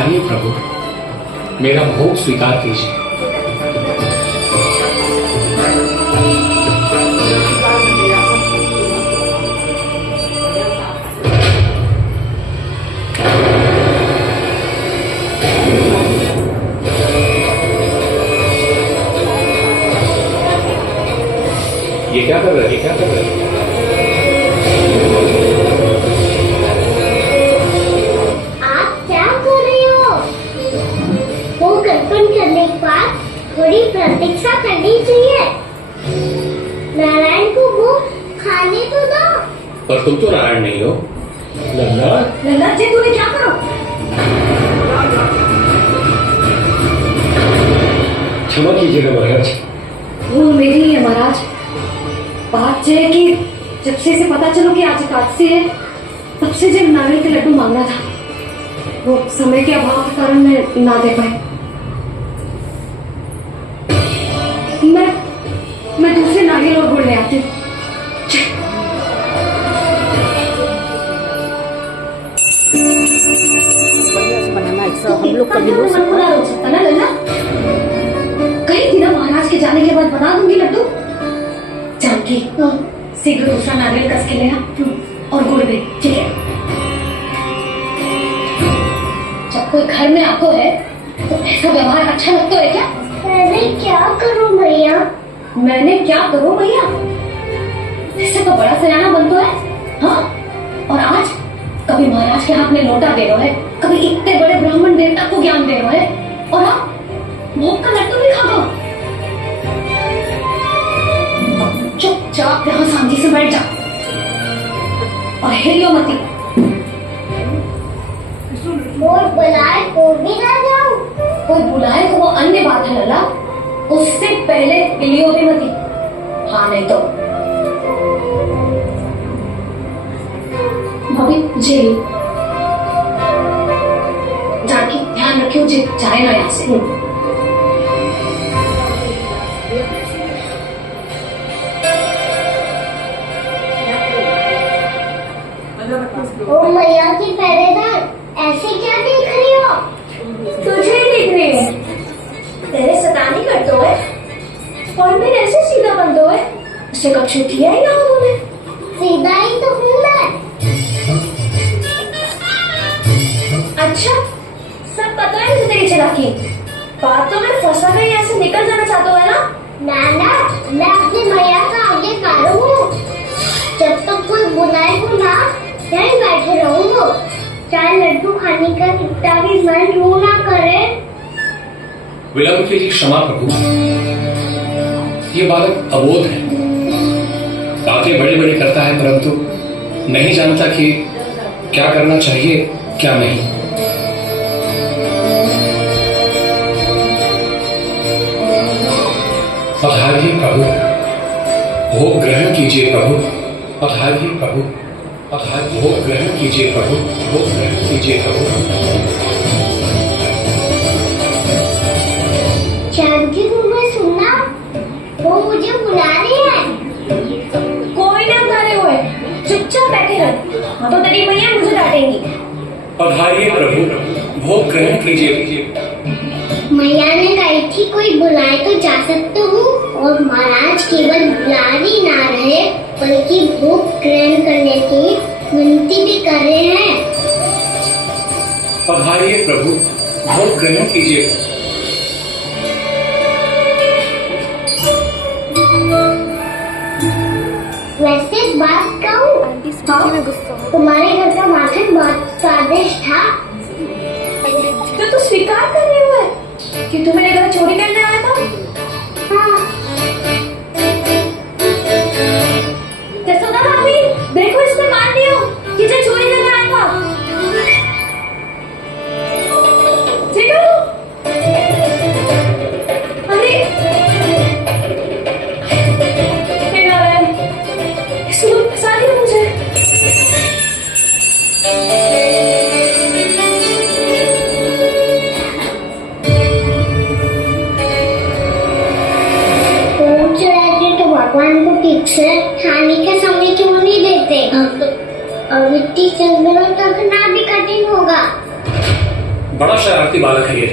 पधारिए प्रभु, मेरा भोग स्वीकार कीजिए। ये क्या कर रहे हैं? थोड़ी प्रतीक्षा करनी चाहिए। नारायण को वो खाने तो दो। पर तुम तो नारायण नहीं हो। लल्ला जी, तूने क्या करो? क्षमा कीजिएगा महाराज। भूल मेरी ही है महाराज। बात यह है कि जब से इसे पता चलो कि आज एकादशी है, तब से जब नारियल के लड्डू मांगना था, वो समय के अभाव के कारण मैं ना दे पाई। मैं दूसरे नारियल और गुड़ ले आती हूँ। हम लोग कभी हो सकता ना लल्ला? कहीं थी ना महाराज के जाने के बाद बना दूंगी लड्डू। जानकी, शीघ्र दूसरा नारियल कस के ले आ और गुड़ दे, ठीक है? जब कोई घर में आपको है तो ऐसा व्यवहार अच्छा लगता है क्या? मैंने क्या करूं भैया? मैंने क्या करूं भैया? इससे तो बड़ा सयाना बन तो है, हाँ? और आज कभी महाराज के हाथ में लोटा दे रहे हो, कभी इतने बड़े ब्राह्मण देवता को ज्ञान दे रहे हो, और आप भोग का लड्डू भी खा दो। चुपचाप यहाँ शांति से बैठ जा और हिलियो मती। कोई बुलाए तो भी ना जाऊं। कोई बुलाए तो वो अन्य बात है लल्ला, उससे पहले हिलियो भी मती। हाँ नहीं तो भाभी जी जाके ध्यान रखियो जी, जाए ना यहाँ से। ओ मैया की पहरेदार, ऐसे क्या देख रही हो? तुझे ही देख रही है। तेरे सतानी करते हुए और मेरे ऐसे सीधा बंद हुए, उससे कब किया ही ना उन्होंने। सीधा ही तो हूँ मैं। अच्छा, सब पता है मुझे तेरी चालाकी। बात तो मैं फंसा गई, ऐसे निकल जाना चाहता है ना? नाना, मैं अपने भैया का आगे कार हूँ। जब तक कोई बुलाएगा ना, यहीं बैठे रहूंगा। चाहे लड्डू खाने का कितना भी मन रो ना करे। विलंब के लिए क्षमा प्रभु। ये बालक अबोध है, बातें बड़े बड़े करता है परंतु नहीं जानता कि क्या करना चाहिए क्या नहीं। पधारिए प्रभु, भोग ग्रहण कीजिए प्रभु। पधारिए प्रभु, पधारिए। भोग ग्रहण कीजिए प्रभु, भोग ग्रहण कीजिए प्रभु। जानकी को मैं सुनना, वो मुझे बुला रही है। कोई ना बुला रहे हुए, चुपचाप बैठे रह। हाँ तो तेरी मैया मुझे डांटेंगी। पधारिए प्रभु, भोग ग्रहण कीजिए। मैया ने कही थी कोई बुलाए तो जा सकते हूँ, और महाराज केवल बुला ही ना रहे बल्कि भोग ग्रहण करने की विनती भी कर रहे हैं। पधारिए प्रभु, भोग ग्रहण कीजिए। वैसे बात कहूँ, तुम्हारे घर का माखन बहुत स्वादिष्ट था। तो तू स्वीकार कर रही हुआ कि तू मेरे घर चोरी करने आया था? हाँ। जसोदा भाभी, देखो इसने मान लिया कि जो चोरी करने आया था। देखो, अरे इसको फंसा दिया मुझे। भगवान को ठीक से खाने के समय क्यों नहीं देते? अब इतनी चंद्रों तक ना भी कठिन होगा। बड़ा शरारती बालक है ये,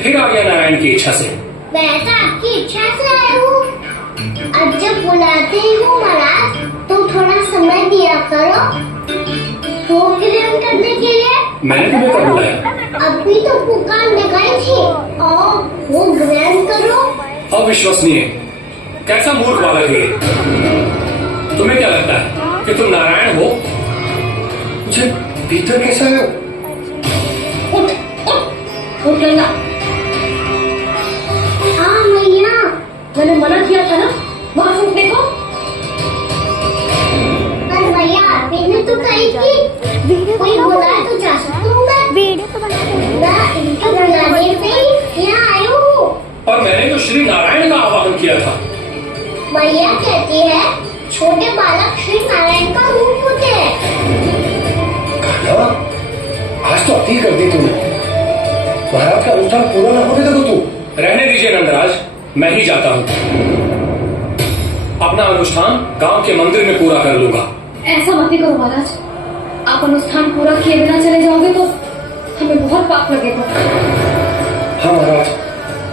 फिर आ गया नारायण की इच्छा से। मैं तो आपकी इच्छा से आया हूँ। अब जब बुलाते हो महाराज तो थोड़ा समय दिया करो वो ग्रहण करने के लिए। मैंने तुम्हें कब बुलाया? अभी तो पुकार लगाई थी और वो ग्रहण करो। अविश्वसनीय, कैसा मूर्ख बालक है ये। तुम्हें क्या लगता है कि तुम नारायण हो? मुझे भीतर कैसा है? उठ उठ गंगा। हाँ मैया, मैंने मना किया था ना वहां से उठने को। पर मैया आपने तो कही थी कोई बुलाए तो जा सकता हूँ मैं इनके बुलाने पे यहाँ आई हूँ। और मैंने तो श्री नारायण का आवाहन किया था। मैया कहती है छोटे बालक श्री नारायण का रूप होते हैं। कान्हा, आज तो अति कर दी तुमने। महाराज का अनुष्ठान पूरा न होने दो तू। रहने दीजिए नंदराज, मैं ही जाता हूँ। अपना अनुष्ठान गांव के मंदिर में पूरा कर लूंगा। ऐसा मत ही करो महाराज, आप अनुष्ठान पूरा किए बिना चले जाओगे तो हमें बहुत पाप लगेगा। हाँ महाराज,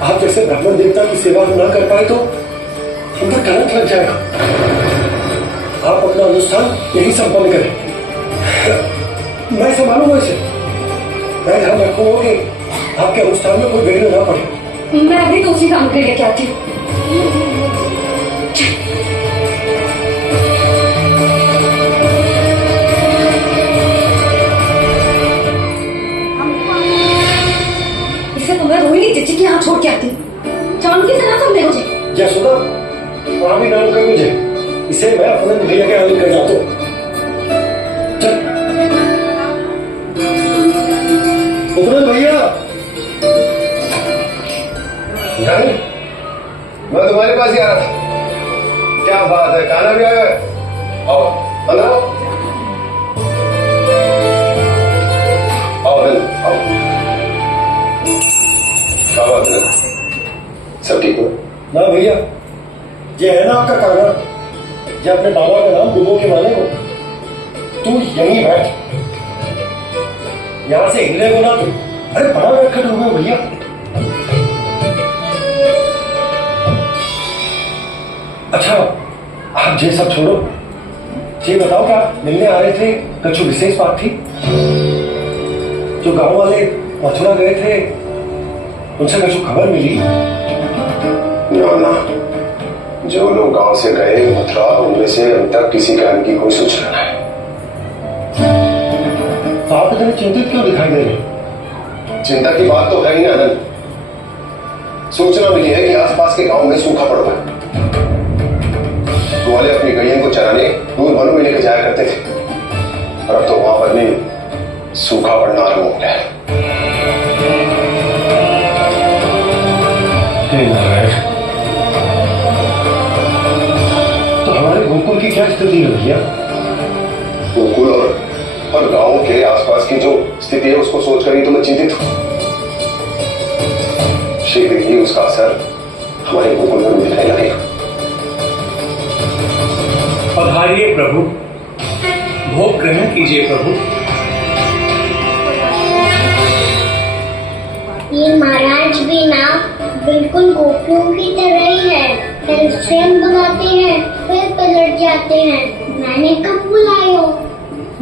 आप जैसे ब्राह्मण देवता की सेवा न कर पाए तो हम पर कलंक लग जाएगा। आप अपना अनुष्ठान यही संपन्न करें। मैं संभालूंगा इसे। मैं ध्यान रखूंगा कि आपके अनुष्ठान में कोई विघ्न न पड़े। मैं अभी तो उसी काम के लिए लेके आती हूँ। इसे तो मैं रोहिणी चची के यहाँ छोड़ के आती हूँ। जानकी से ना समझे मुझे। यशोदा, वहां भी नाम कर मुझे। इसे मैं अपने भैया के आगे कर जाता हूँ। चल उपनंद भैया। नहीं, मैं तुम्हारे पास ही आ रहा था। क्या बात है, खाना भी आया है? आओ अंदर आओ। आओ अंदर आओ। क्या बात है, सब ठीक हो? ना भैया, ये है ना आपका कान्हा। ये अपने बाबा का नाम डुबो के माने को। तू यहीं बैठ, यहां से हिले को ना तू। अरे बड़ा बैठकर डूबे हो भैया। अच्छा, आप ये सब छोड़ो। ये बताओ, क्या मिलने आ रहे थे? कुछ विशेष बात थी? जो गांव वाले मथुरा गए थे उनसे कुछ खबर मिली? ना, जो लोग गांव से गए मथुरा उनमें से अब तक किसी के आने की कोई सूचना नहीं। तो आप इतने चिंतित क्यों दिखाई दे रहे? चिंता की बात तो है ही ना आनंद। सूचना मिली है कि आसपास के गांव में सूखा पड़ रहा है। वाले अपनी गैयन को चराने दूर वनों में लेकर जाया करते थे, और अब तो वहां पर भी सूखा पड़ना आरंभ हो गया है। तो हमारे गोकुल की क्या स्थिति है भैया? गोकुल और गांव के आसपास की जो स्थिति है उसको सोचकर ही तो मैं चिंतित हूं। शीघ्र ही उसका असर हमारे गोकुल में दिखाई लगेगा। पधारिए प्रभु, भोग ग्रहण कीजिए प्रभु। ये महाराज भी ना बिल्कुल गोपियों की तरह ही है। फिर स्वयं बुलाते हैं फिर पलट जाते हैं। मैंने कब बुलाए हो?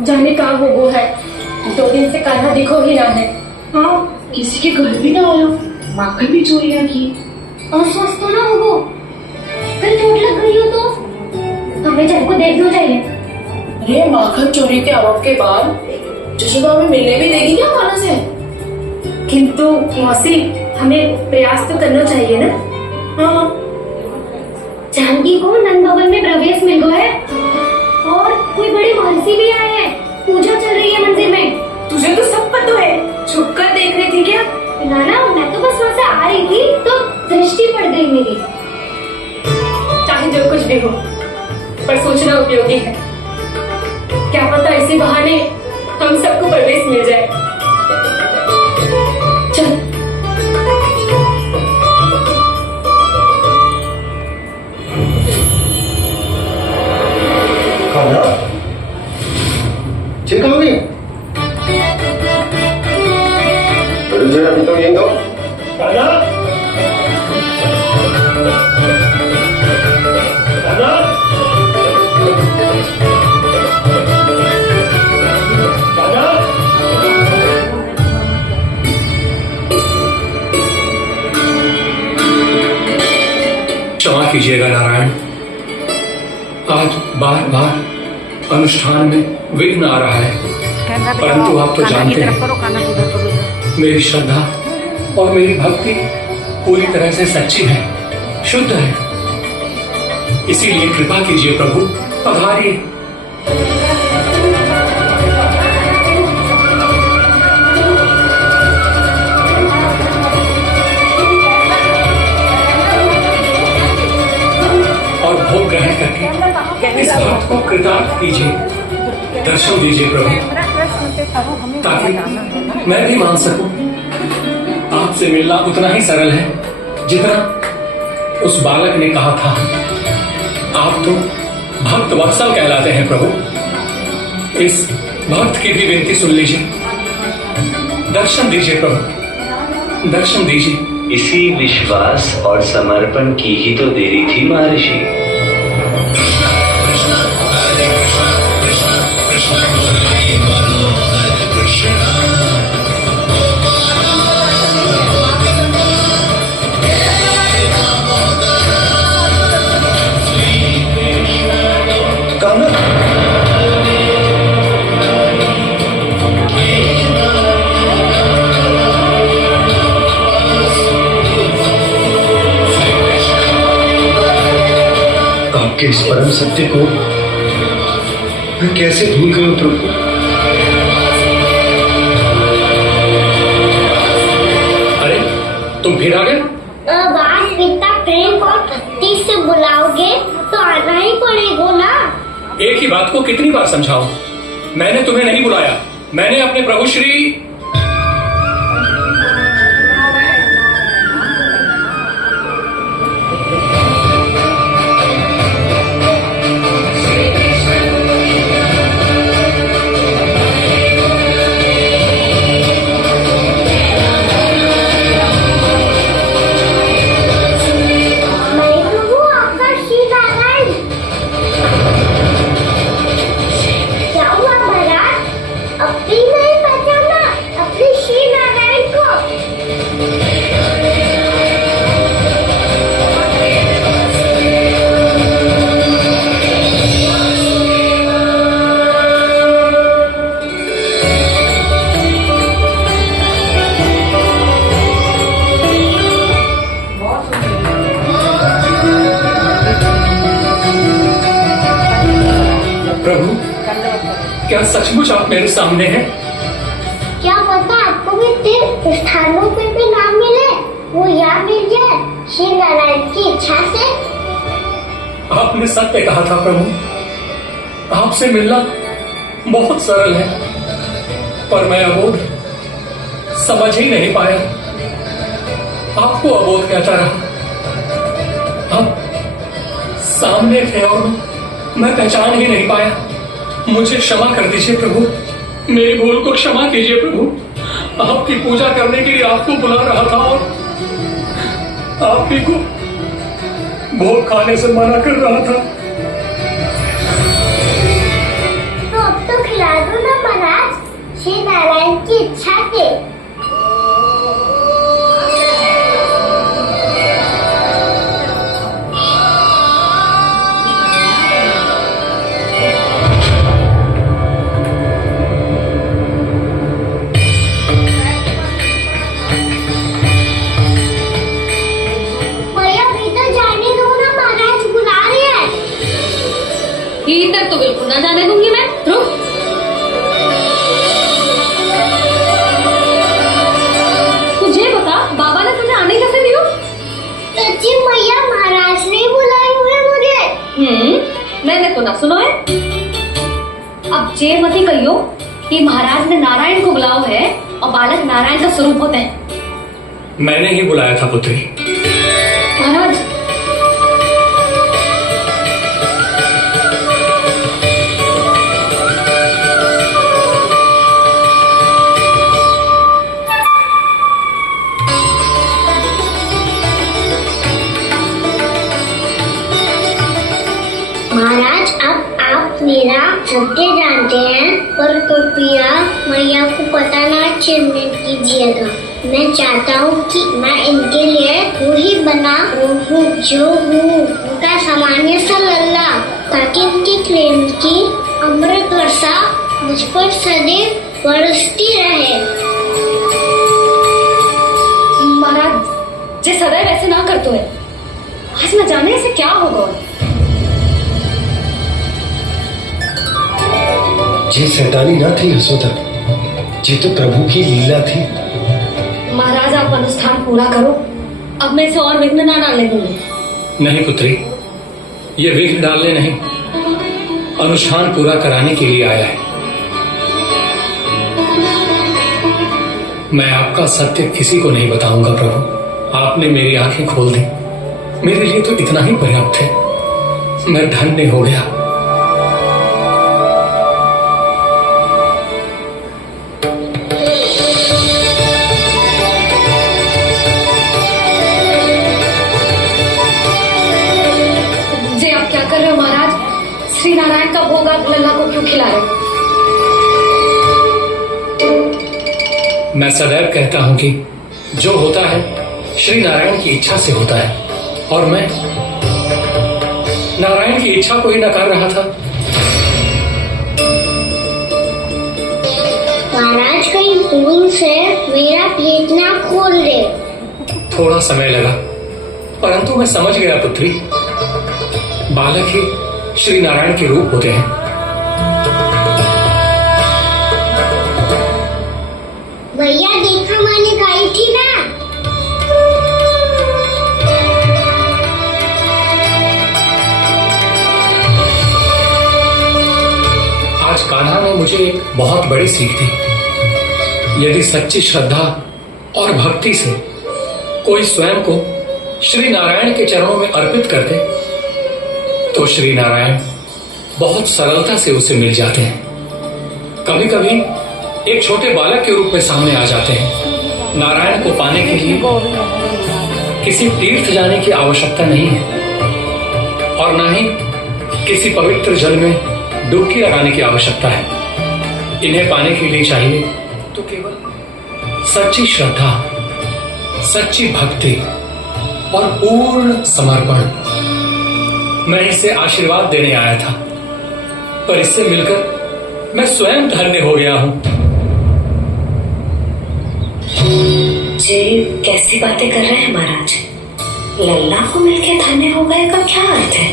जाने कहाँ वो है। 2 दिन से कान्हा दिखो ही ना है। हाँ, किसी के घर भी ना आया, माखन भी चोरियां की। अस्वस्थ तो ना हो वो, कहीं चोट लग गई हो तो हमें जब को देखना चाहिए। ये माखन चोरी के आरोप के बाद जशोदा हमें मिलने भी देगी क्या कान्हा से? किंतु मौसी, हमें प्रयास तो करना चाहिए ना। हाँ, जानकी को नंद भवन में प्रवेश मिल गया है और कोई बड़े महर्षि भी आए हैं। पूजा चल रही है मंदिर में। तुझे तो सब पता है, छुप कर देख रही थी क्या? ना, मैं तो बस वहां से आ रही थी तो दृष्टि पड़ गई मेरी। चाहे जो कुछ भी हो, पर सोचना उपयोगी है। क्या पता इसी बहाने हम सबको प्रवेश मिल जाए। चल। कान्हा, ये कहाँ गई? जरा कीजिएगा नारायण। आज बार बार अनुष्ठान में विघ्न आ रहा है, कैमरा पे परंतु लगाओ, आप तो खाना जानते की तरफ हैं। करो, खाना उधर करो इधर। मेरी श्रद्धा और मेरी भक्ति पूरी तरह से सच्ची है, शुद्ध है। इसीलिए कृपा कीजिए प्रभु, पधारिए। और भोग ग्रहण करके इस बात को कृतार्थ कीजिए, दर्शन दीजिए प्रभु, कैमरा प्रश्न पे करो, हमें ताकि बताना है ना। मैं भी मान सकूं। आपसे मिलना उतना ही सरल है जितना उस बालक ने कहा था। आप तो भक्त वत्सल कहलाते हैं प्रभु। इस भक्त की भी विनती सुन लीजिए, दर्शन दीजिए प्रभु, दर्शन दीजिए। इसी विश्वास और समर्पण की ही तो देरी थी महर्षि। कान्हा, आपके इस परम सत्य को मैं कैसे भूल गया प्रभु। अरे तुम फिर आ गए? अब आज इतना प्रेम और भक्ति से बुलाओगे तो आना ही पड़ेगा ना। एक ही बात को कितनी बार समझाओ? मैंने तुम्हें नहीं बुलाया, मैंने अपने प्रभु श्री मैं प्रभु आपका श्री नारायण। क्या हुआ महाराज, अपनी नहीं पहचाना अपने श्री नारायण को? प्रभु, क्या सचमुच आप मेरे सामने हैं? क्या पता आपको भी तीर्थ स्थानों पे भी नाम मिले, वो यहाँ मिल जाए श्री नारायण की इच्छा से। आपने सत्य कहा था प्रभु, आपसे मिलना बहुत सरल है, पर मैं अबोध समझ ही नहीं पाया। आपको अबोध कहता रहा। आप सामने थे और मैं पहचान ही नहीं पाया। मुझे क्षमा कर दीजिए प्रभु, मेरी भूल को क्षमा कीजिए प्रभु। आपकी पूजा करने के लिए आपको बुला रहा था और आप ही को भोग खाने से मना कर रहा था। तो अब तो खिला दो ना महाराज, श्री नारायण की इच्छा से। भैया भीतर जाने दो ना, महाराज बुला रहे हैं। इधर तो बिल्कुल ना जाने दूंगी मैं। रुक। तुझे बता, बाबा ने तुझे आने कैसे दियो? सच्ची मैया, महाराज ने बुलाए हुए मुझे। मैंने तो ना सुनो है। अब जे मती कहियो कि महाराज ने नारायण को बुलाओ है और बालक नारायण का स्वरूप होते हैं। मैंने ही बुलाया था पुत्री। महाराज, महाराज, अब आप मेरा सत्य जानते हैं, पर कृपया मैया को पता ना चलने कीजिएगा। मैं चाहता हूँ कि मैं इनके लिए वही बना रहूं जो हूँ, उनका सामान्य सा लल्ला, ताकि इनकी प्रेम की अमृत वर्षा मुझ पर सदैव बरसती रहे। महाराज जे सदैव ऐसे ना करते है, आज न जाने ऐसे क्या होगा। ये शैतानी ना थी यशोदा, ये तो प्रभु की लीला थी। महाराज आप अनुष्ठान पूरा करो, अब मैं इसे और विघ्न ना डालने दूंगी। नहीं पुत्री, ये विघ्न डालने नहीं, अनुष्ठान पूरा कराने के लिए आया है। मैं आपका सत्य किसी को नहीं बताऊंगा प्रभु। आपने मेरी आंखें खोल दी, मेरे लिए तो इतना ही पर्याप्त है। मैं धन्य हो गया। जी आप क्या कर रहे हो महाराज? श्री नारायण का भोग आप लल्ला को क्यों खिला रहे हो? मैं सदैव कहता हूं कि जो होता है श्री नारायण की इच्छा से होता है, और मैं नारायण की इच्छा को ही नकार रहा था। महाराज कहीं भूल से मेरा पेट ना खोल दे। थोड़ा समय लगा, परंतु मैं समझ गया पुत्री। बालक ही श्री नारायण के रूप होते हैं। भैया देखा मैंने खाई थी ना। आज कान्हा ने मुझे एक बहुत बड़ी सीख दी। यदि सच्ची श्रद्धा और भक्ति से कोई स्वयं को श्री नारायण के चरणों में अर्पित कर दे, तो श्री नारायण बहुत सरलता से उसे मिल जाते हैं। कभी कभी एक छोटे बालक के रूप में सामने आ जाते हैं। नारायण को पाने के लिए किसी तीर्थ जाने की आवश्यकता नहीं है, और न ही किसी पवित्र जल में डुबकी लगाने की आवश्यकता है। इन्हें पाने के लिए चाहिए तो केवल सच्ची श्रद्धा, सच्ची भक्ति और पूर्ण समर्पण। मैं इसे आशीर्वाद देने आया था, पर इससे मिलकर मैं स्वयं धन्य हो गया हूं। जी कैसी बातें कर रहे हैं महाराज? लल्ला को मिलके धन्य हो गए का क्या अर्थ है?